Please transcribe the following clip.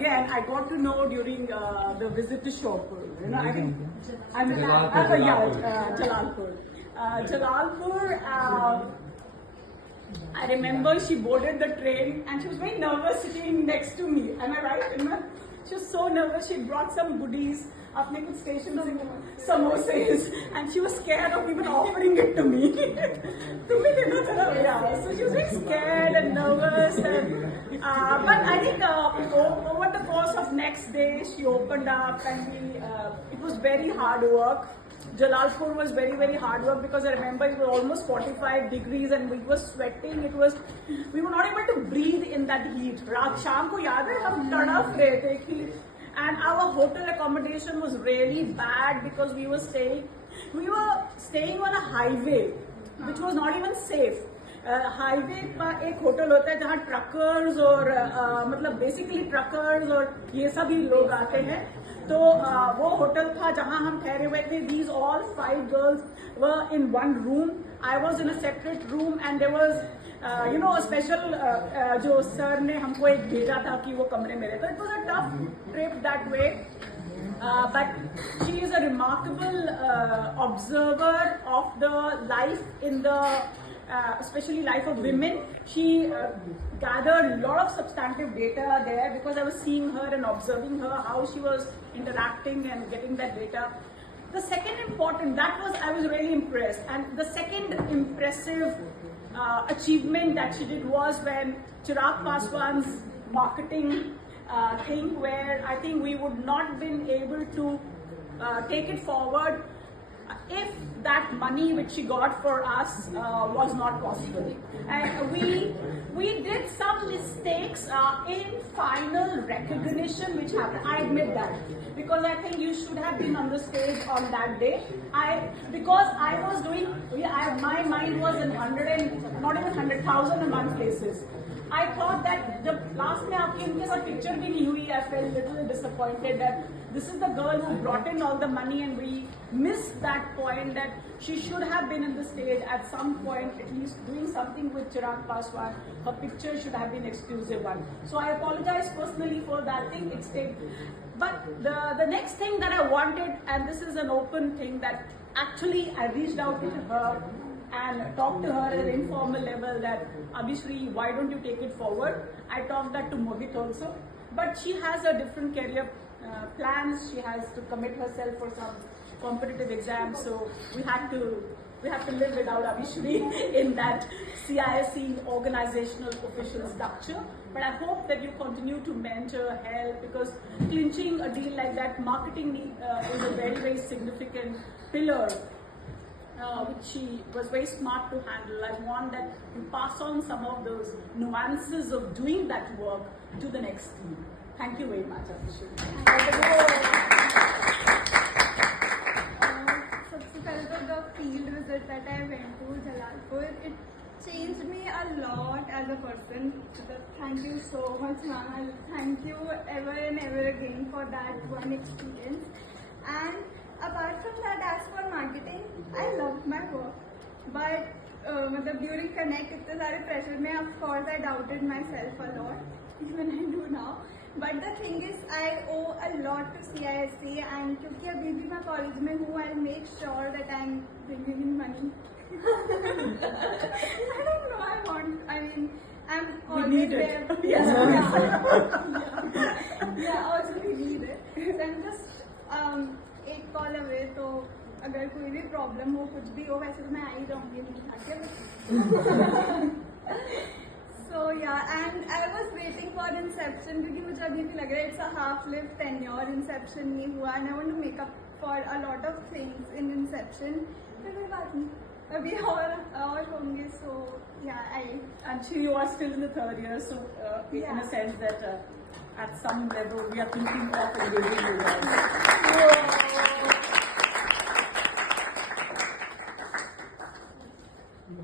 again, I got to know during the visit to Shopur. You know, I think Jalalpur. Jalalpur. I remember she boarded the train and she was very nervous sitting next to me. Am I right, Inma? She was so nervous. She brought some goodies, apne kuch stations, samosas, and she was scared of even offering it to me. Yeah. So she was very scared and nervous. But I think over the course of next day, she opened up and it was very hard work. Jalalpur was very, very hard work because I remember it was almost 45 degrees and we were sweating. We were not able to breathe in that heat. Raat sham ko yaad hai, hum tadap rahe the heat. And our hotel accommodation was really bad because we were staying on a highway, which was not even safe. Highway पर एक hotel होता है जहाँ truckers और मतलब basically truckers और ये सभी लोग आते हैं. तो वो होटल था जहाँ हम ठहरे हुए थे. These all 5 girls were in one room. I was in a separate room and there was a special जो सर ने हमको एक भेजा था कि वो कमरे में रहे. तो it was a tough trip that way. But she is a remarkable observer of the life in the especially life of women. She gathered a lot of substantive data there because I was seeing her and observing her, how she was interacting and getting that data. The second I was really impressed. And the second impressive achievement that she did was when Chirag Paswan's marketing thing, where I think we would not been able to take it forward if that money which she got for us was not possible. And we did some mistakes in final recognition which happened. I admit that, because I think you should have been on the stage on that day. My mind was in not even 100,000 a month places. I thought that the last में आपकी उनके साथ picture भी नहीं हुई. I felt little disappointed that this is the girl who brought in all the money and we missed that point, that she should have been in the stage at some point, at least doing something with Chirag Paswan. Her picture should have been exclusive one. So I apologize personally for that thing. But the next thing that I wanted, and this is an open thing, that actually I reached out to her and talked to her at an informal level that, Abhishri, why don't you take it forward? I talked that to Mohit also. But she has a different career plans. She has to commit herself for some competitive exams. So we have to live without Abhishri in that CISE organizational official structure. But I hope that you continue to mentor, help, because clinching a deal like that, marketing is a very, very significant pillar. Which she was very smart to handle. I want that you pass on some of those nuances of doing that work to the next team. Thank you very much, Abhishek. सबसे पहले तो the field visit that I went to Jalalpur, it changed me a lot as a person. So thank you so much, ma'am. Thank you ever and ever again for that one experience. And apart from that, as for marketing, I loved my work. But during Connect, इतने सारे pressure में, of course, I doubted myself a lot, even I do now. But the thing is, I owe a lot to CISC, and क्योंकि अभी भी मैं college में हूँ, I'll make sure that I'm bringing in money. I don't know. I'm always there. Yeah, also we need it. So I'm just एक call away. तो अगर कोई भी प्रॉब्लम हो, कुछ भी हो, वैसे तो मैं आ ही जाऊंगी नहीं. So yeah, and I was waiting for Inception क्योंकि मुझे अभी भी लग रहा है it's a half-lived tenure. Inception नहीं हुआ and I want to make up for a lot of things in Inception. फिर कोई बात नहीं, अभी और होंगे. So yeah, Actually, you are still in the 3rd year, so in a sense that at some level we are thinking of engaging you guys.